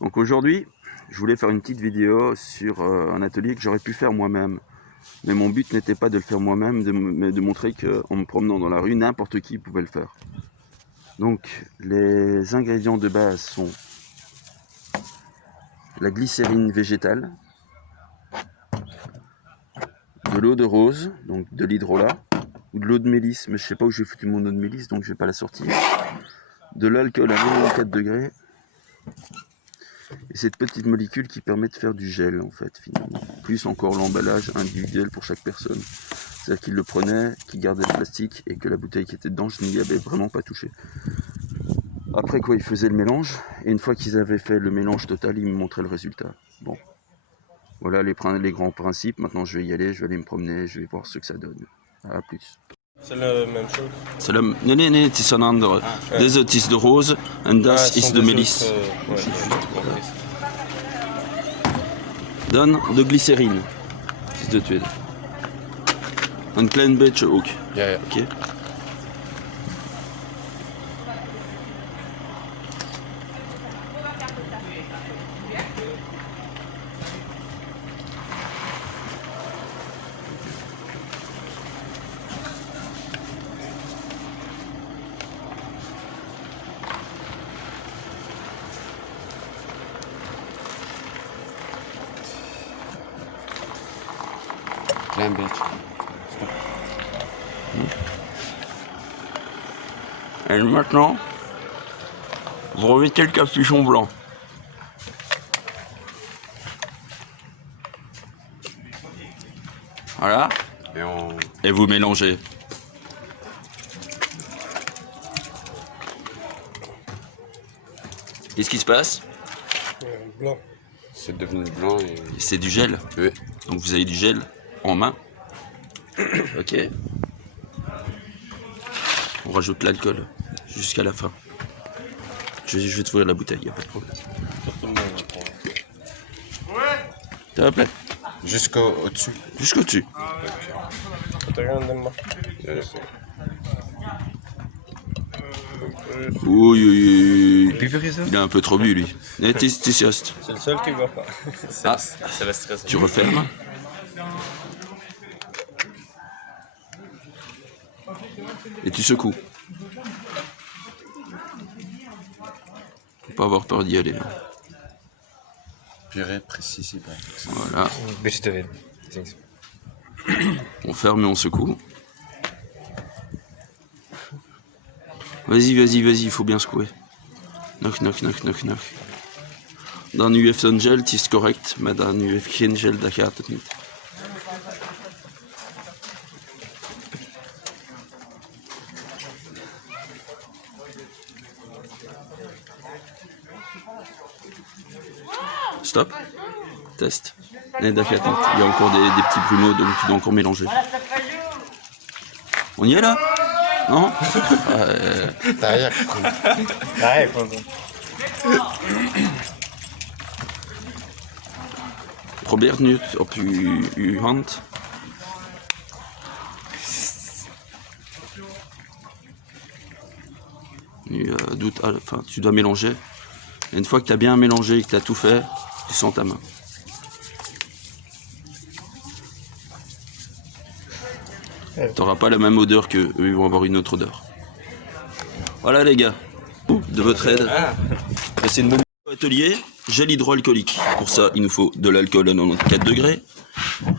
Donc aujourd'hui, je voulais faire une petite vidéo sur un atelier que j'aurais pu faire moi-même. Mais mon but n'était pas de le faire moi-même, mais de montrer qu'en me promenant dans la rue, n'importe qui pouvait le faire. Donc les ingrédients de base sont la glycérine végétale, de l'eau de rose, donc de l'hydrolat, ou de l'eau de mélisse, mais je sais pas où j'ai foutu mon eau de mélisse, donc je vais pas la sortir. De l'alcool à 94 degrés, et cette petite molécule qui permet de faire du gel en fait finalement. Plus encore l'emballage individuel pour chaque personne. C'est-à-dire qu'il le prenait, qu'il gardait le plastique et que la bouteille qui était dedans, je n'y avais vraiment pas touché. Après quoi, ils faisaient le mélange, et une fois qu'ils avaient fait le mélange total, ils me montraient le résultat. Bon, voilà les grands principes. Maintenant je vais y aller, je vais aller me promener, je vais voir ce que ça donne. A plus. C'est la même chose. C'est le... Nee, het is een andere. Deze is de roze en dat is de mélisse. Dan de glycérine. Het is de tweede. Een klein beetje ook. Ja. Oké. Klein beetje. Et maintenant, vous remettez le capuchon blanc. Voilà. Et vous mélangez. Qu'est-ce qui se passe? Blanc. C'est devenu blanc et... C'est du gel. Oui. Donc vous avez du gel en main. Ok. On rajoute l'alcool jusqu'à la fin. Je vais t'ouvrir la bouteille, il n'y a pas de problème. Ça va plaire? Jusqu'au-dessus. Jusqu'au-dessus. Oui. Il a un peu trop bu lui. C'est le seul qui ne boit pas. C'est le stress. Tu refermes. Et tu secoues. Faut pas avoir peur d'y aller. Purée précis. Voilà. On ferme et on secoue. Vas-y, il faut bien secouer. Knock. Dan u heeft een gel, het is correct, maar dan u heeft geen gel, dat gaat het niet. Stop. Test. Nee, dat gaat niet. Il y a encore des petits grumeaux, donc tu dois encore mélanger. On y est là? Non? T'as rien compris. Probeer nu op uw hand. Nu, tu dois mélanger. Et une fois que tu as bien mélangé et que tu as tout fait, tu sens ta main. Tu n'auras pas la même odeur qu'eux, ils vont avoir une autre odeur. Voilà les gars, de votre aide. C'est une bonne atelier, gel hydroalcoolique. Pour ça, il nous faut de l'alcool à 94 degrés,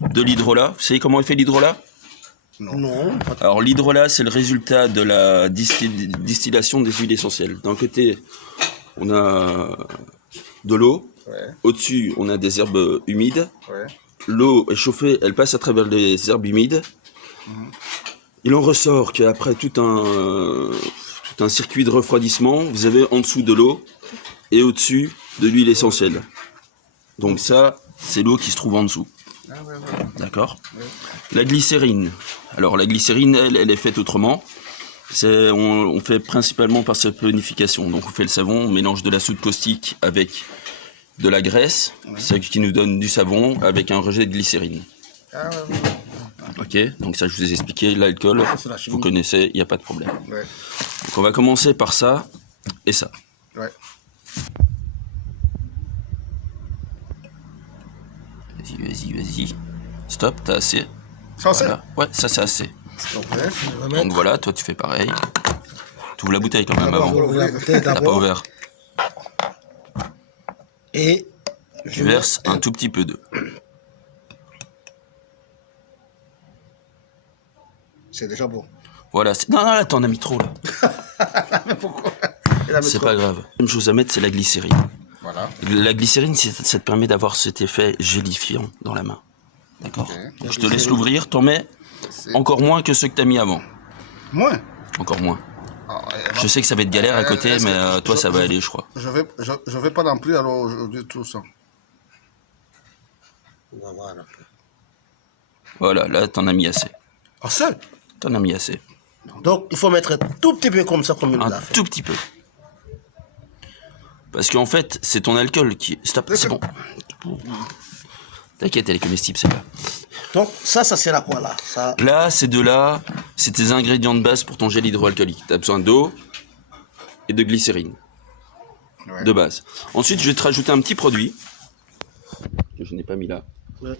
de l'hydrolat. Vous savez comment on fait l'hydrolat? Non. Alors l'hydrolat, c'est le résultat de la distillation des huiles essentielles. D'un côté, on a de l'eau. Ouais. Au-dessus, on a des herbes humides. Ouais. L'eau est chauffée, elle passe à travers les herbes humides. Il en ressort qu'après tout un circuit de refroidissement, vous avez en dessous de l'eau et au-dessus de l'huile essentielle. Donc ça, c'est l'eau qui se trouve en dessous. D'accord. La glycérine. Alors la glycérine, elle est faite autrement. On fait principalement par saponification. Donc on fait le savon, on mélange de la soude caustique avec de la graisse, ce qui nous donne du savon avec un rejet de glycérine. Ok, donc ça je vous ai expliqué, l'alcool, vous connaissez, il n'y a pas de problème. Donc on va commencer par ça et ça. vas-y. Stop, t'as assez. Ça, c'est Voilà. Ouais, ça c'est assez. Ok. Donc voilà, toi tu fais pareil. Tu ouvres la bouteille quand même D'abord, avant. on ouvre la bouteille T'as pas d'abord. ouvert. Et Tu verses un tout petit peu d'eau. c'est déjà bon. Voilà. Non, là, t'en as mis trop là. Mais pourquoi? Il a mis C'est trop. pas grave. Une chose à mettre, c'est la glycérine. Voilà. La glycérine, ça te permet d'avoir cet effet gélifiant dans la main. D'accord. Ok. Donc je te laisse l'ouvrir, t'en mets encore moins que ceux que t'as mis avant. Moins. Encore moins. Ah, Je sais que ça va être galère à côté, est-ce mais que toi ça va aller, je crois. Je vais pas non plus alors aujourd'hui tout ça. Voilà. Voilà, là t'en as mis assez. Ah, seul. T'en as mis assez. Donc il faut mettre un tout petit peu comme ça, comme il Un l'a fait. tout petit peu. Parce qu'en fait, c'est ton alcool qui... Stop, c'est bon. T'inquiète, elle est comestible celle-là. Donc ça sert à quoi là? Ça... Là, c'est tes ingrédients de base pour ton gel hydroalcoolique. T'as besoin d'eau et de glycérine. Ouais. De base. Ensuite, je vais te rajouter un petit produit que je n'ai pas mis là, Ouais.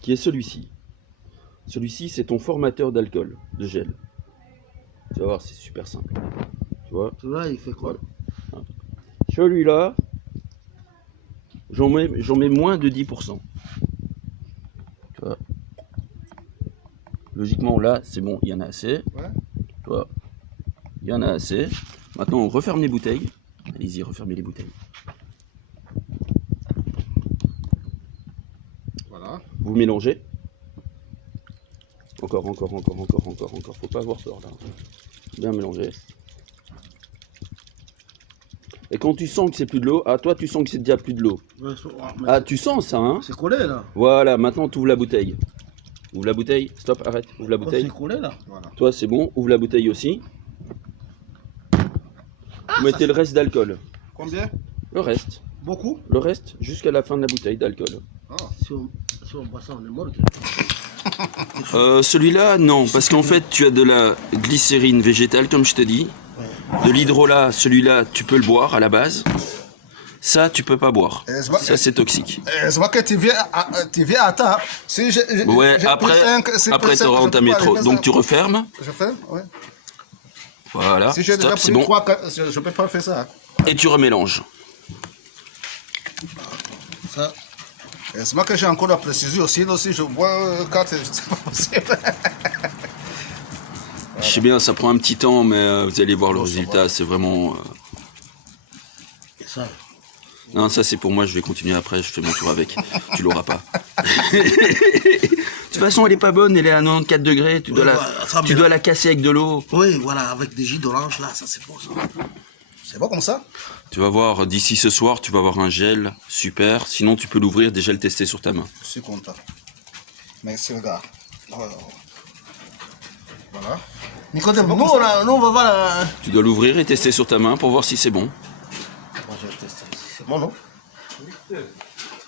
qui est celui-ci. Celui-ci, c'est ton formateur d'alcool, de gel. Tu vas voir, c'est super simple. Tu vois? Tu vois, il fait quoi? Celui-là, j'en mets moins de 10%. Tu vois? Logiquement, là, c'est bon, il y en a assez. Ouais. Tu vois? Il y en a assez. Maintenant, on referme les bouteilles. Allez-y, refermez les bouteilles. Voilà. Vous mélangez. Encore. Faut pas avoir peur là. Bien mélanger. Et quand tu sens que c'est plus de l'eau, ah toi tu sens que c'est déjà plus de l'eau. Ouais, Ah tu sens ça hein? c'est collé là. Voilà, maintenant tu ouvres la bouteille. Ouvre la bouteille, stop, arrête, ouvre la C'est bouteille. collé là. Voilà. Toi c'est bon, ouvre la bouteille aussi. Vous mettez le reste d'alcool. Combien? Le reste. Beaucoup? Le reste jusqu'à la fin de la bouteille d'alcool. Ah. Si on boit ça, on est mort. Celui-là, non, parce qu'en fait, tu as de la glycérine végétale, comme je te dis. De l'hydrolat, celui-là, tu peux le boire à la base. Ça, tu peux pas boire. Ça, c'est toxique. C'est pas que tu viens à table. Si Ouais, après, tu auras entamé trop. Donc, tu refermes. Je ferme, ouais. Voilà, Si j'ai déjà stop, c'est pris bon. 3, 4, je peux pas faire ça. Et tu remélanges. Ça. C'est moi que j'ai encore la précision aussi. Là, si je bois 4, c'est pas possible. Je sais bien, ça prend un petit temps, mais vous allez voir le résultat. C'est vraiment... Ça. Non, ça c'est pour moi, je vais continuer après, je fais mon tour avec. Tu l'auras pas. De toute façon, elle est pas bonne, elle est à 94 degrés. Tu dois la casser avec de l'eau. Oui, voilà, avec des jus d'orange, là, ça c'est bon ça. C'est bon comme ça? Tu vas voir, d'ici ce soir, tu vas avoir un gel super. Sinon, tu peux l'ouvrir, déjà le tester sur ta main. Je suis content. Merci, regarde. Voilà. Nicodème, nous, on va voir. Tu dois l'ouvrir et tester sur ta main pour voir si c'est bon. Moi, je vais tester. C'est bon, non?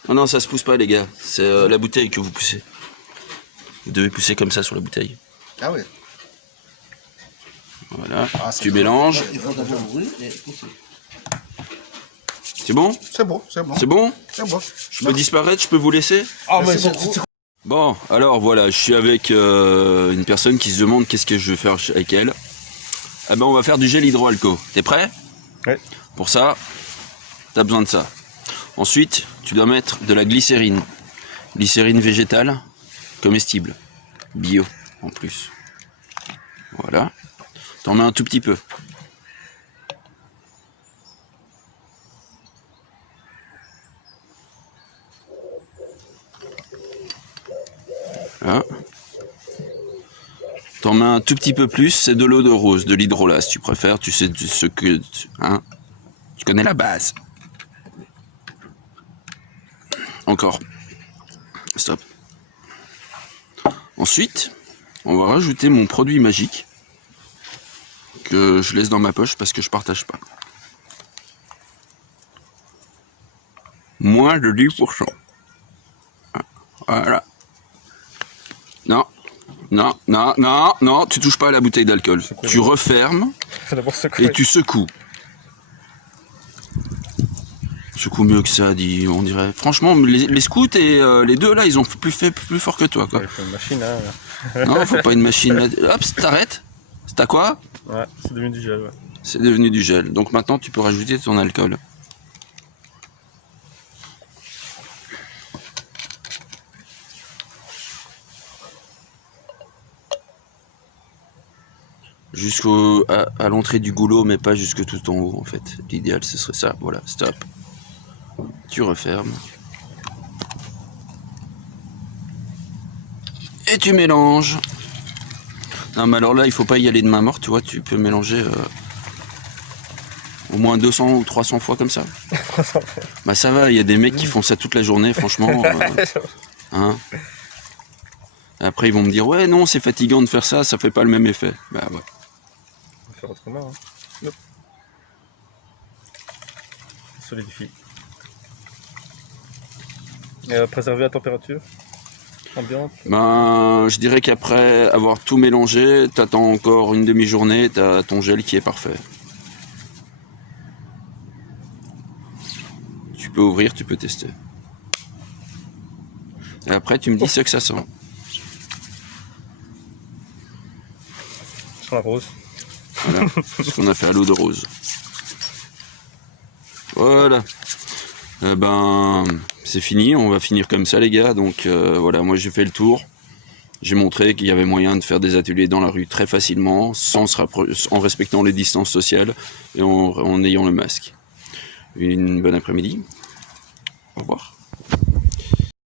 Non, non, ça se pousse pas, les gars. C'est la bouteille que vous poussez. Vous devez pousser comme ça sur la bouteille. Ah oui. Voilà. Ah, Tu mélanges. Il faut d'abord ouvrir et pousser. C'est bon? C'est bon, c'est bon. C'est bon? C'est bon. Je peux disparaître? Je peux vous laisser? Ah, mais Merci beaucoup. Bon, alors voilà, je suis avec une personne qui se demande qu'est-ce que je vais faire avec elle. Eh ben, on va faire du gel hydroalco. T'es prêt? Ouais. Pour ça, t'as besoin de ça. Ensuite, tu dois mettre de la glycérine. Glycérine végétale, comestible, bio en plus. Voilà. T'en mets un tout petit peu. Voilà. T'en mets un tout petit peu plus, c'est de l'eau de rose, de l'hydrolat si tu préfères, tu sais ce que... Hein, tu connais la base. Encore. Stop. Ensuite, on va rajouter mon produit magique que je laisse dans ma poche parce que je partage pas. Moins de 10%. Voilà. Non, non, non, non, non, tu touches pas à la bouteille d'alcool. Tu refermes Faut d'abord secouer. et tu secoues. Secoue mieux que ça, dit, on dirait. Franchement, les scouts et les deux là, ils ont plus fort que toi, quoi. Il faut une machine, hein. Non, faut pas une machine. Là. Hop, t'arrêtes. C'est à quoi? Ouais, c'est devenu du gel, ouais. C'est devenu du gel. Donc maintenant, tu peux rajouter ton alcool. À l'entrée du goulot, mais pas jusque tout en haut, en fait. L'idéal, ce serait ça. Voilà, stop. Tu refermes. Et tu mélanges. Non, mais alors là, il faut pas y aller de main morte, tu vois. Tu peux mélanger au moins 200 ou 300 fois comme ça. Bah ça va, il y a des mecs qui font ça toute la journée, franchement. Hein. Après, ils vont me dire, ouais, non, c'est fatigant de faire ça, ça fait pas le même effet. Bah ouais. On va faire autrement, hein. Hop. Solidifie. Et préserver la température ambiante. Ben, je dirais qu'après avoir tout mélangé, t'attends encore une demi-journée, t'as ton gel qui est parfait. Tu peux ouvrir, tu peux tester. Et après, tu me dis ce que ça sent. Sur la rose. Voilà, ce qu'on a fait à l'eau de rose. Voilà. Ben, c'est fini, on va finir comme ça les gars. Donc voilà, moi j'ai fait le tour. J'ai montré qu'il y avait moyen de faire des ateliers dans la rue très facilement, en respectant les distances sociales et en ayant le masque. Une bonne après-midi. Au revoir.